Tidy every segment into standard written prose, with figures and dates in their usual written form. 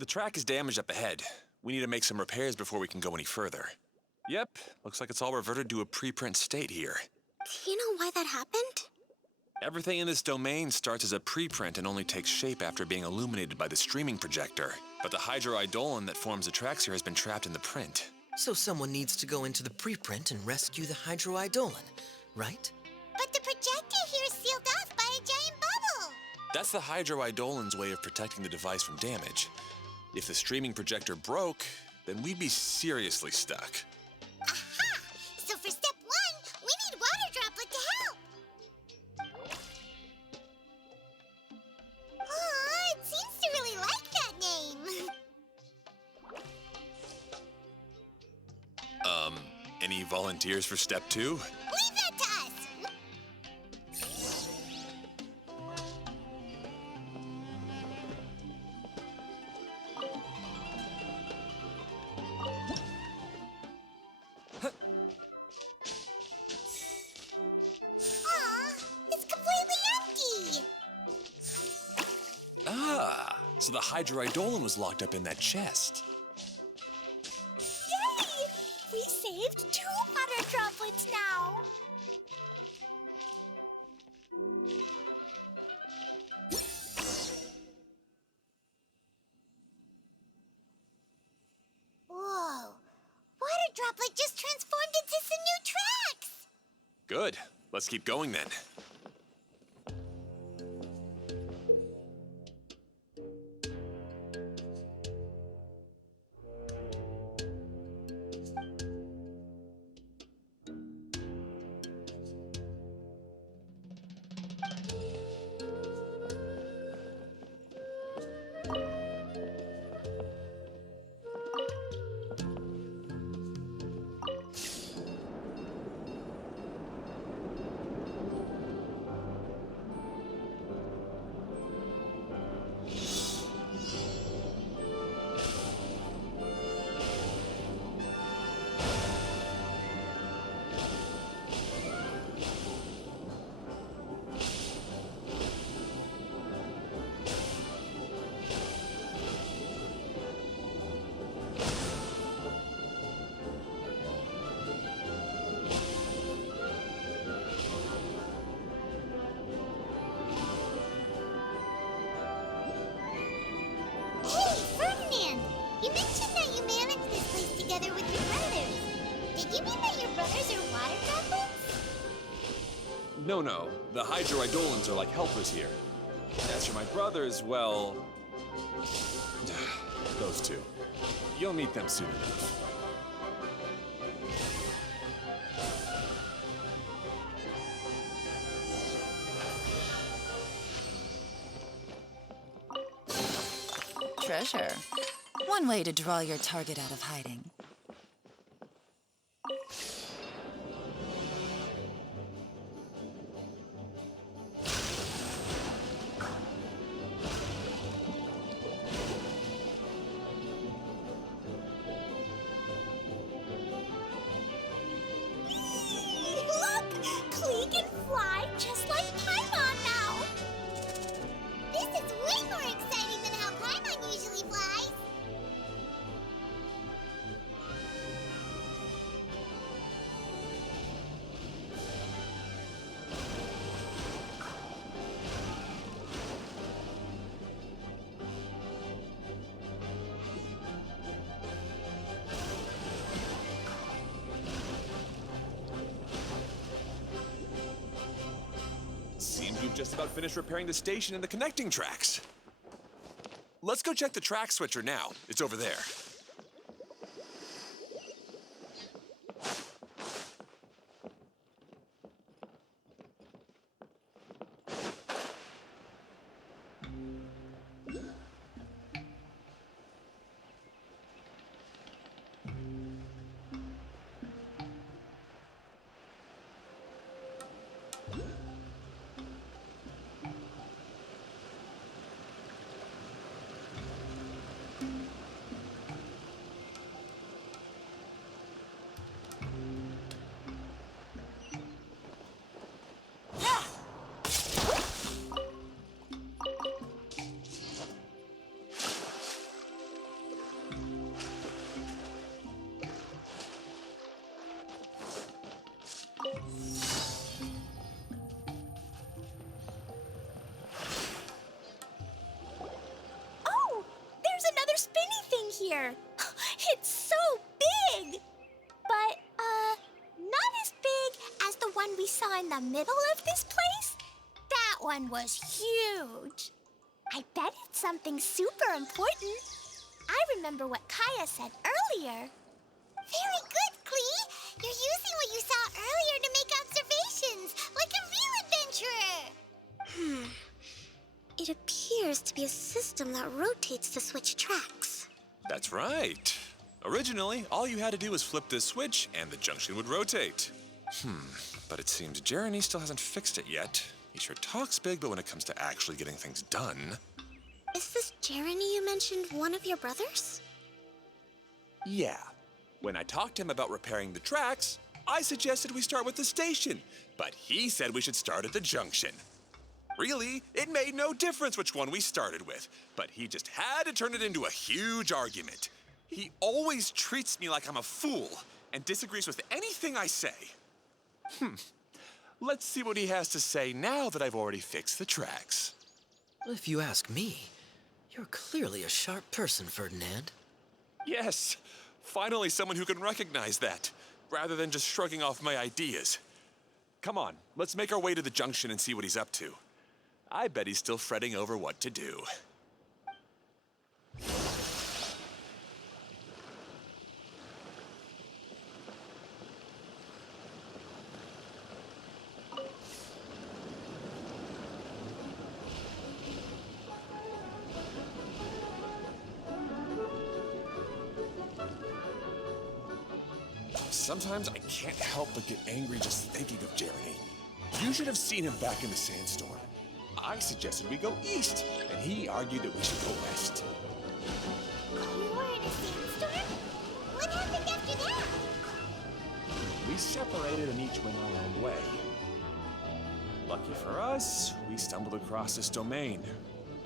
The track is damaged up ahead. We need to make some repairs before we can go any further. Yep, looks like it's all reverted to a preprint state here. Do you know why that happened? Everything in this domain starts as a preprint and only takes shape after being illuminated by the streaming projector. But the hydroidolin that forms the tracks here has been trapped in the print. So someone needs to go into the preprint and rescue the hydroidolin, right? But the projector here is sealed off by a giant bubble. That's the hydroidolin's way of protecting the device from damage. If the streaming projector broke, then we'd be seriously stuck. Aha! So for step one, we need water droplet to help. Oh, it seems to really like that name. Any volunteers for step two? Leave that to us. Aw, it's completely empty. Ah, so the hydroidolin was locked up in that chest. Yay! We saved 2 water droplets now. Whoa! Water droplet just transformed into some new tracks! Good. Let's keep going then. Hey, Ferdinand! You mentioned that you managed this place together with your brothers. Did you mean that your brothers are water droplets? No. The hydroidolins are like helpers here. As for my brothers, well... those two. You'll meet them soon enough. Treasure. One way to draw your target out of hiding. Look! Klee can fly just like Paimon now! This is way more exciting than how Paimon usually flies! Seems we've just about finished repairing the station and the connecting tracks. Let's go check the track switcher now. It's over there. here. It's so big! But, not as big as the one we saw in the middle of this place. That one was huge. I bet it's something super important. I remember what Kaya said earlier. Very good, Klee. You're using what you saw earlier to make observations, like a real adventurer. It appears to be a system that rotates to switch tracks. That's right. Originally, all you had to do was flip this switch and the junction would rotate. But it seems Jeremy still hasn't fixed it yet. He sure talks big, but when it comes to actually getting things done... Is this Jeremy you mentioned one of your brothers? Yeah. When I talked to him about repairing the tracks, I suggested we start with the station, but he said we should start at the junction. Really, it made no difference which one we started with, but he just had to turn it into a huge argument. He always treats me like I'm a fool and disagrees with anything I say. Let's see what he has to say now that I've already fixed the tracks. If you ask me, you're clearly a sharp person, Ferdinand. Yes, finally someone who can recognize that, rather than just shrugging off my ideas. Come on, let's make our way to the junction and see what he's up to. I bet he's still fretting over what to do. Sometimes I can't help but get angry just thinking of Jeremy. You should have seen him back in the sandstorm. I suggested we go east, and he argued that we should go west. You were in a sandstorm? What happened after that? We separated and each went our own way. Lucky for us, we stumbled across this domain.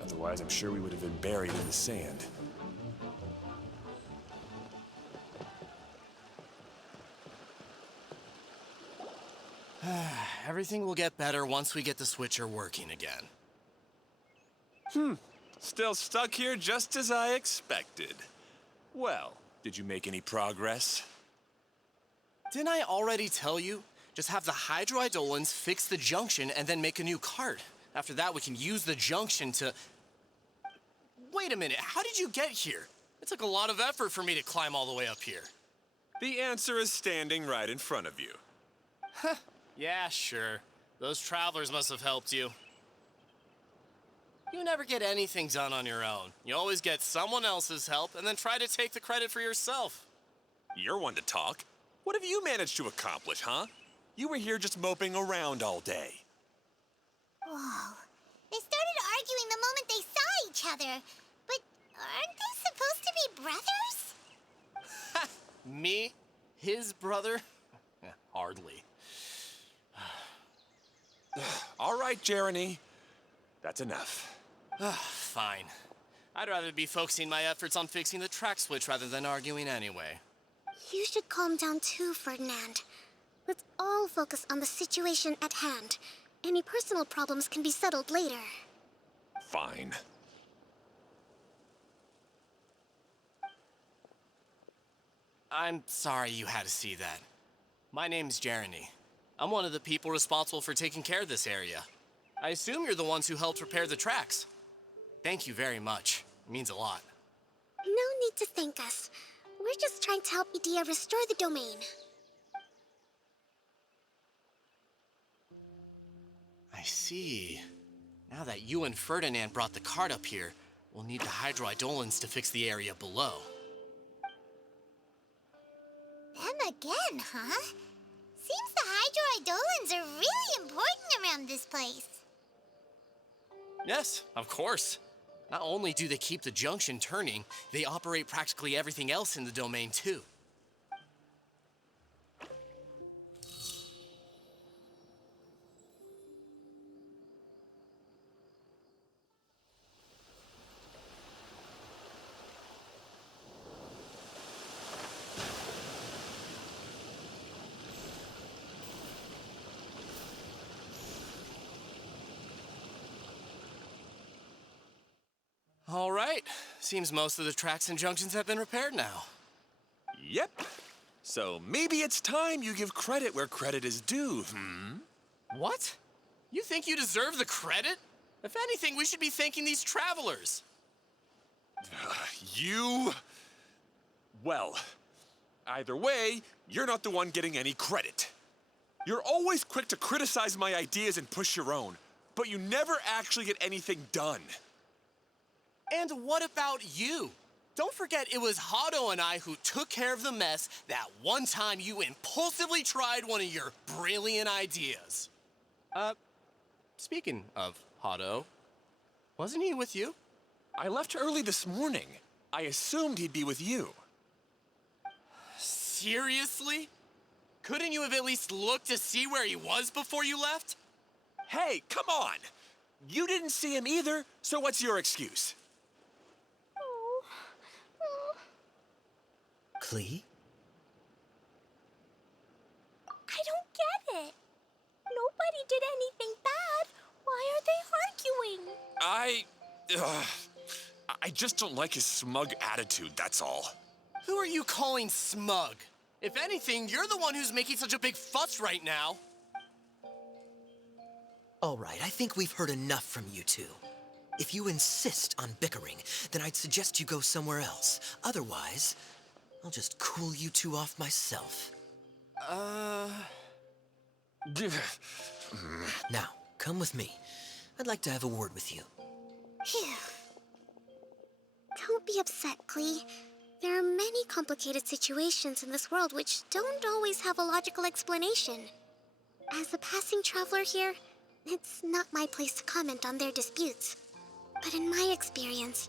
Otherwise, I'm sure we would have been buried in the sand. Everything will get better once we get the switcher working again. Still stuck here just as I expected. Well, did you make any progress? Didn't I already tell you? Just have the hydroidolins fix the junction and then make a new cart. After that, we can use the junction to... Wait a minute, how did you get here? It took a lot of effort for me to climb all the way up here. The answer is standing right in front of you. Yeah, sure. Those travelers must have helped you. You never get anything done on your own. You always get someone else's help and then try to take the credit for yourself. You're one to talk. What have you managed to accomplish, huh? You were here just moping around all day. Whoa. They started arguing the moment they saw each other. But aren't they supposed to be brothers? Me? His brother? Hardly. All right, Jeremy. That's enough. Fine. I'd rather be focusing my efforts on fixing the track switch rather than arguing anyway. You should calm down too, Ferdinand. Let's all focus on the situation at hand. Any personal problems can be settled later. Fine. I'm sorry you had to see that. My name's Jeremy. I'm one of the people responsible for taking care of this area. I assume you're the ones who helped repair the tracks. Thank you very much. It means a lot. No need to thank us. We're just trying to help Edea restore the domain. I see. Now that you and Ferdinand brought the cart up here, we'll need the hydroidolins to fix the area below. Them again, huh? Seems the hydroidolins are really important around this place. Yes, of course. Not only do they keep the junction turning, they operate practically everything else in the domain too. All right, Seems most of the tracks and junctions have been repaired now. Yep. So maybe it's time you give credit where credit is due, What? You think you deserve the credit? If anything, we should be thanking these travelers. Well, either way, you're not the one getting any credit. You're always quick to criticize my ideas and push your own, but you never actually get anything done. And what about you? Don't forget it was Hado and I who took care of the mess that one time you impulsively tried one of your brilliant ideas. Speaking of Hado, wasn't he with you? I left early this morning. I assumed he'd be with you. Seriously? Couldn't you have at least looked to see where he was before you left? Hey, come on! You didn't see him either, so what's your excuse? Klee? I don't get it. Nobody did anything bad. Why are they arguing? I just don't like his smug attitude, that's all. Who are you calling smug? If anything, you're the one who's making such a big fuss right now. All right, I think we've heard enough from you two. If you insist on bickering, then I'd suggest you go somewhere else. Otherwise, I'll just cool you two off myself. Now, come with me. I'd like to have a word with you. Phew. Don't be upset, Klee. There are many complicated situations in this world which don't always have a logical explanation. As a passing traveler here, it's not my place to comment on their disputes. But in my experience,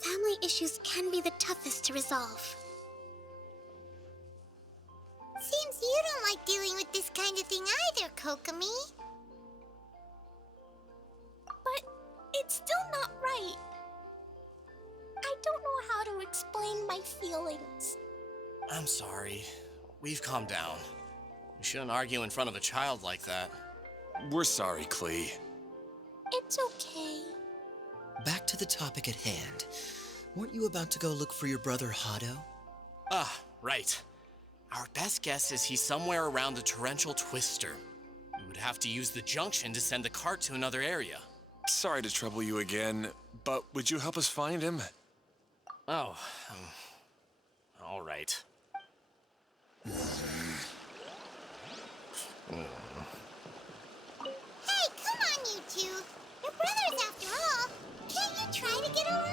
family issues can be the toughest to resolve. Seems you don't like dealing with this kind of thing either, Kokomi. But it's still not right. I don't know how to explain my feelings. I'm sorry. We've calmed down. You shouldn't argue in front of a child like that. We're sorry, Klee. It's okay. Back to the topic at hand. Weren't you about to go look for your brother Hado? Ah, right. Our best guess is he's somewhere around the torrential twister. We would have to use the junction to send the cart to another area. Sorry to trouble you again, but would you help us find him? Oh, all right. Hey, come on, you two. You're brothers after all. Can't you try to get along?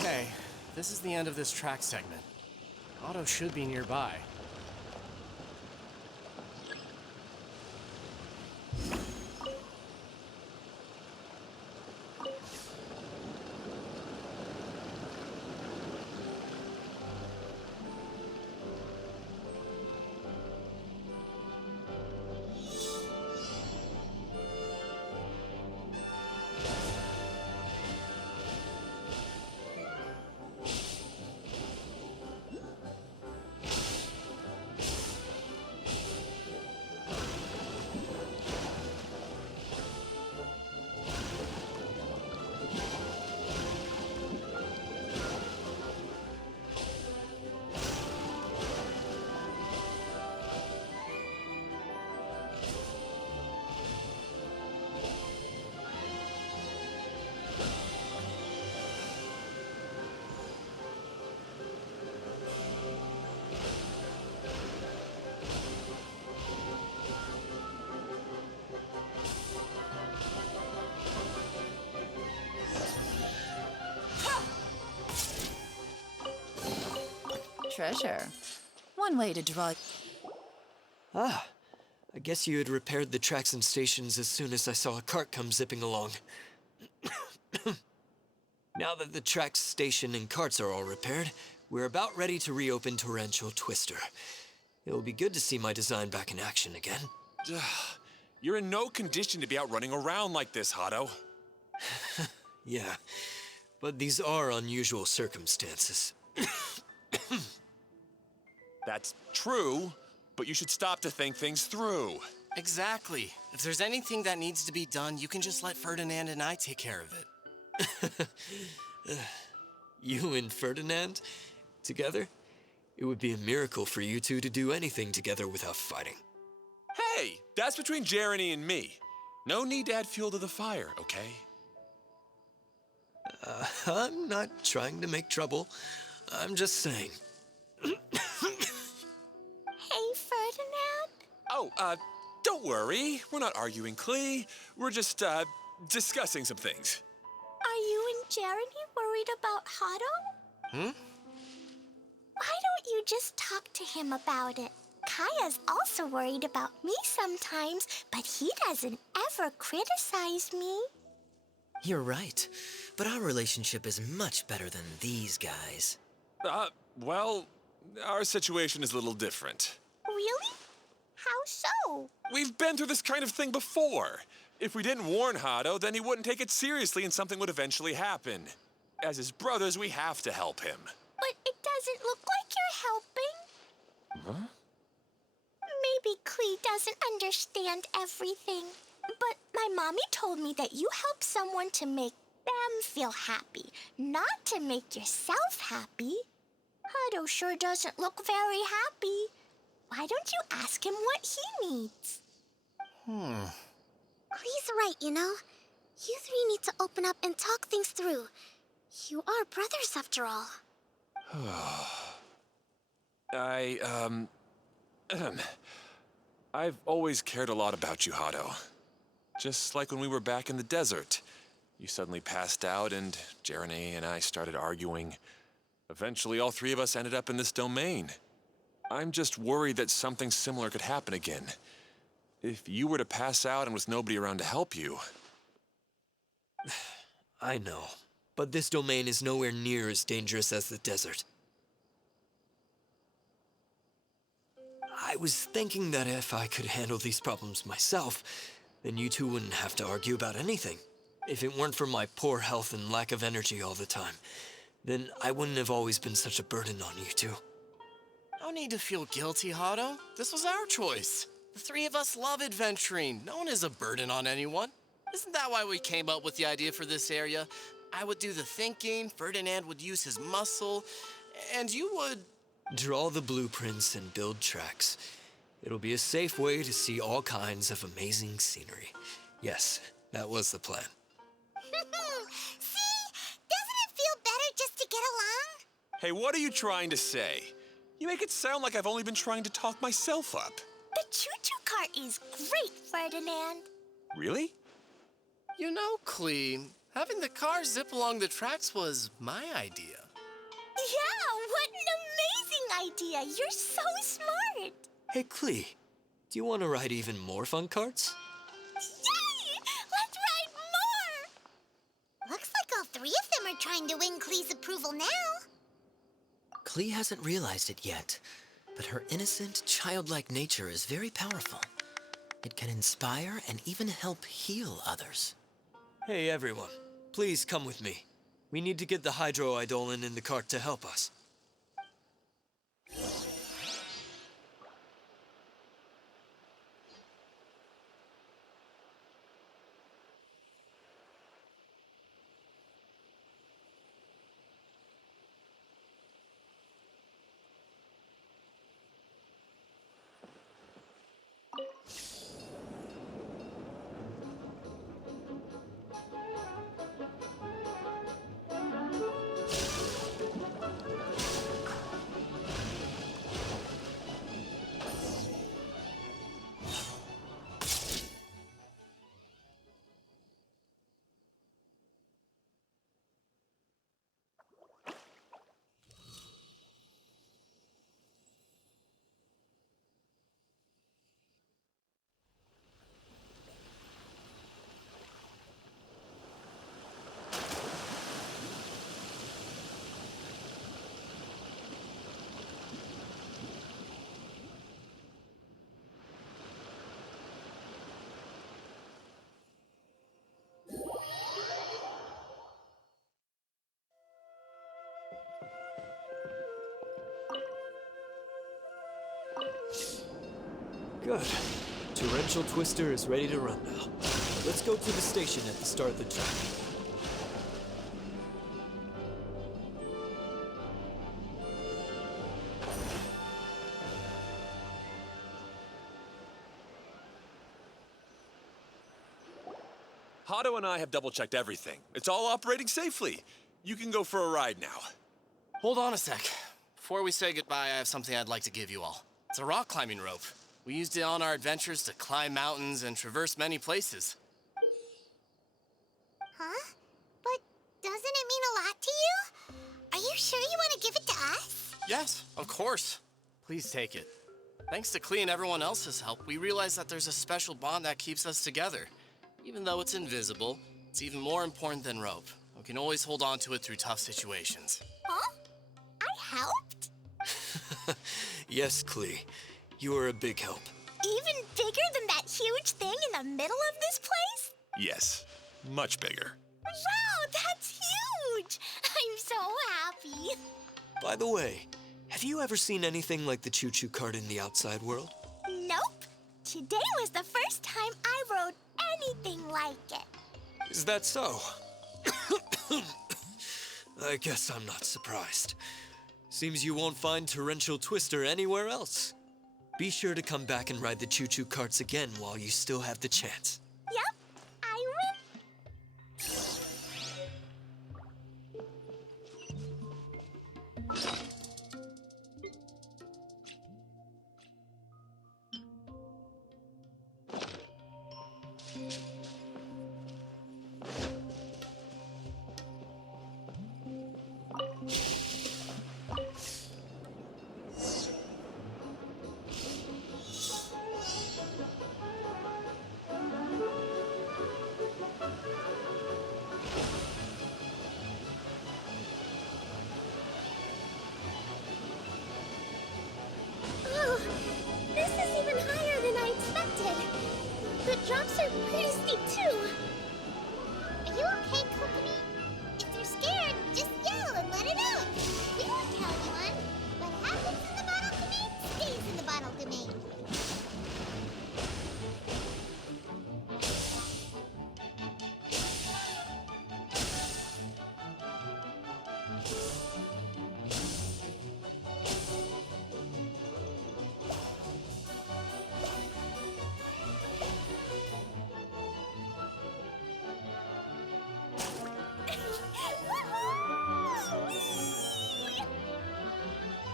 Okay, this is the end of this track segment. Otto should be nearby. Treasure. One way to draw... I guess you had repaired the tracks and stations as soon as I saw a cart come zipping along. Now that the tracks, station, and carts are all repaired, we're about ready to reopen Torrential Twister. It will be good to see my design back in action again. You're in no condition to be out running around like this, Hado. Yeah, but these are unusual circumstances. That's true, but you should stop to think things through. Exactly. If there's anything that needs to be done, you can just let Ferdinand and I take care of it. You and Ferdinand? Together? It would be a miracle for you two to do anything together without fighting. Hey, that's between Jeremy and me. No need to add fuel to the fire, okay? I'm not trying to make trouble. I'm just saying. Hey, Ferdinand? Oh, don't worry. We're not arguing, Klee. We're just, discussing some things. Are you and Jeremy worried about Hado? Why don't you just talk to him about it? Kaya's also worried about me sometimes, but he doesn't ever criticize me. You're right, but our relationship is much better than these guys. Well, our situation is a little different. Really? How so? We've been through this kind of thing before. If we didn't warn Hado, then he wouldn't take it seriously and something would eventually happen. As his brothers, we have to help him. But it doesn't look like you're helping. Huh? Maybe Klee doesn't understand everything. But my mommy told me that you help someone to make them feel happy, not to make yourself happy. Hado sure doesn't look very happy. Why don't you ask him what he needs? Klee's right, you know. You three need to open up and talk things through. You are brothers after all. I've always cared a lot about you, Hado. Just like when we were back in the desert. You suddenly passed out and Jeremy and I started arguing. Eventually, all three of us ended up in this domain. I'm just worried that something similar could happen again. If you were to pass out and with nobody around to help you. I know, but this domain is nowhere near as dangerous as the desert. I was thinking that if I could handle these problems myself, then you two wouldn't have to argue about anything. If it weren't for my poor health and lack of energy all the time, then I wouldn't have always been such a burden on you two. No need to feel guilty, Hado. This was our choice. The three of us love adventuring. No one is a burden on anyone. Isn't that why we came up with the idea for this area? I would do the thinking, Ferdinand would use his muscle, and you would... Draw the blueprints and build tracks. It'll be a safe way to see all kinds of amazing scenery. Yes, that was the plan. See? Doesn't it feel better just to get along? Hey, what are you trying to say? You make it sound like I've only been trying to talk myself up. The choo-choo cart is great, Ferdinand. Really? You know, Klee, having the car zip along the tracks was my idea. Yeah, what an amazing idea. You're so smart. Hey, Klee, do you want to ride even more fun carts? Yay! Let's ride more! Looks like all three of them are trying to win Klee's approval now. Klee hasn't realized it yet, but her innocent, childlike nature is very powerful. It can inspire and even help heal others. Hey, everyone. Please come with me. We need to get the hydroidolin in the cart to help us. Good. Torrential Twister is ready to run now. Let's go to the station at the start of the track. Hato and I have double-checked everything. It's all operating safely. You can go for a ride now. Hold on a sec. Before we say goodbye, I have something I'd like to give you all. It's a rock climbing rope. We used it on our adventures to climb mountains and traverse many places. Huh? But doesn't it mean a lot to you? Are you sure you want to give it to us? Yes, of course. Please take it. Thanks to Klee and everyone else's help, we realized that there's a special bond that keeps us together. Even though it's invisible, it's even more important than rope. We can always hold on to it through tough situations. Huh? I helped? Yes, Klee. You are a big help. Even bigger than that huge thing in the middle of this place? Yes, much bigger. Wow, that's huge! I'm so happy. By the way, have you ever seen anything like the choo-choo cart in the outside world? Nope. Today was the first time I rode anything like it. Is that so? I guess I'm not surprised. Seems you won't find Torrential Twister anywhere else. Be sure to come back and ride the choo-choo carts again while you still have the chance. Yep, I will. Oh, this is even higher than I expected. The drops are pretty steep, too. Are you okay, Company? If you're scared, just yell and let it out. We won't tell anyone. What happens in the bottle domain stays in the bottle domain.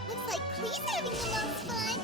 Looks like Klee's having the most fun.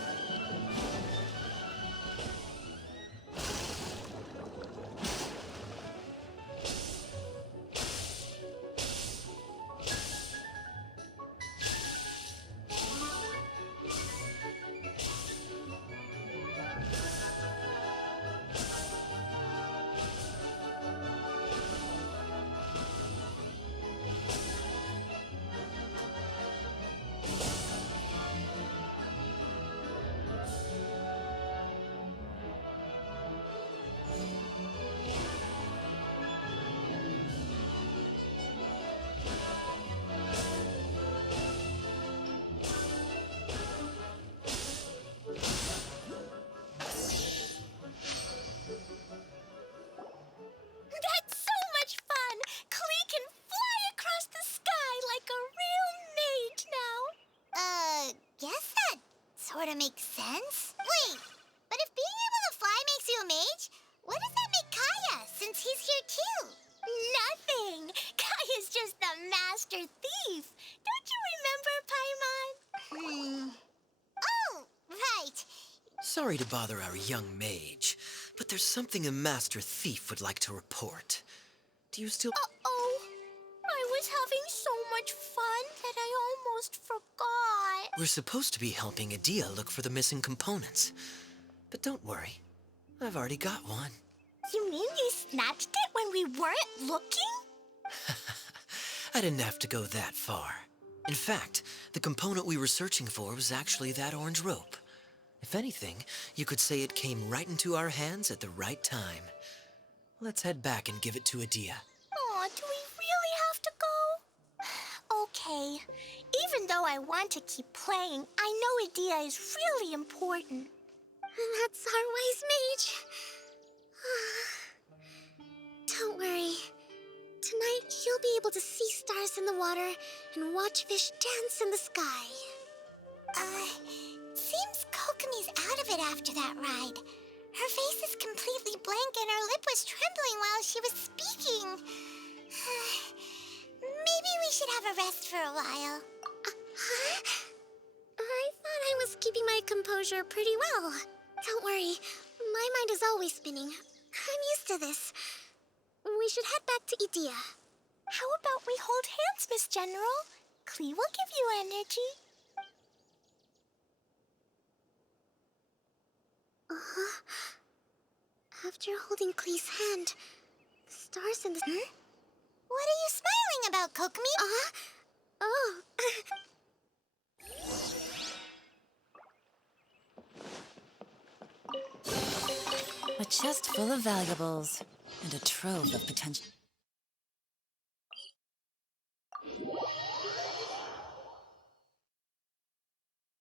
That's so much fun! Klee can fly across the sky like a real mage now. Guess that sort of makes sense. Wait, but if being able to fly makes you a mage, what does that make Kaya, since he's here too? Nothing. Kaya's just the master thief. Don't you remember, Paimon? Oh, right. Sorry to bother our young mage, but there's something a master thief would like to report. Do you still... Uh-oh. I was having so much fun that I almost forgot. We're supposed to be helping Adia look for the missing components. But don't worry, I've already got one. You mean you snatched it when we weren't looking? I didn't have to go that far. In fact, the component we were searching for was actually that orange rope. If anything, you could say it came right into our hands at the right time. Let's head back and give it to Adia. Aw, do we really have to go? Okay. Even though I want to keep playing, I know Idea is really important. That's our wise mage. Don't worry. Tonight, you'll be able to see stars in the water and watch fish dance in the sky. Seems Kokomi's out of it after that ride. Her face is completely blank and her lip was trembling while she was speaking. Maybe we should have a rest for a while. I thought I was keeping my composure pretty well. Don't worry, my mind is always spinning. I'm used to this. We should head back to Idea. How about we hold hands, Miss General? Klee will give you energy. After holding Klee's hand, the stars in the... What are you smiling about, Kokomi? Oh. A chest full of valuables and a trove of potential.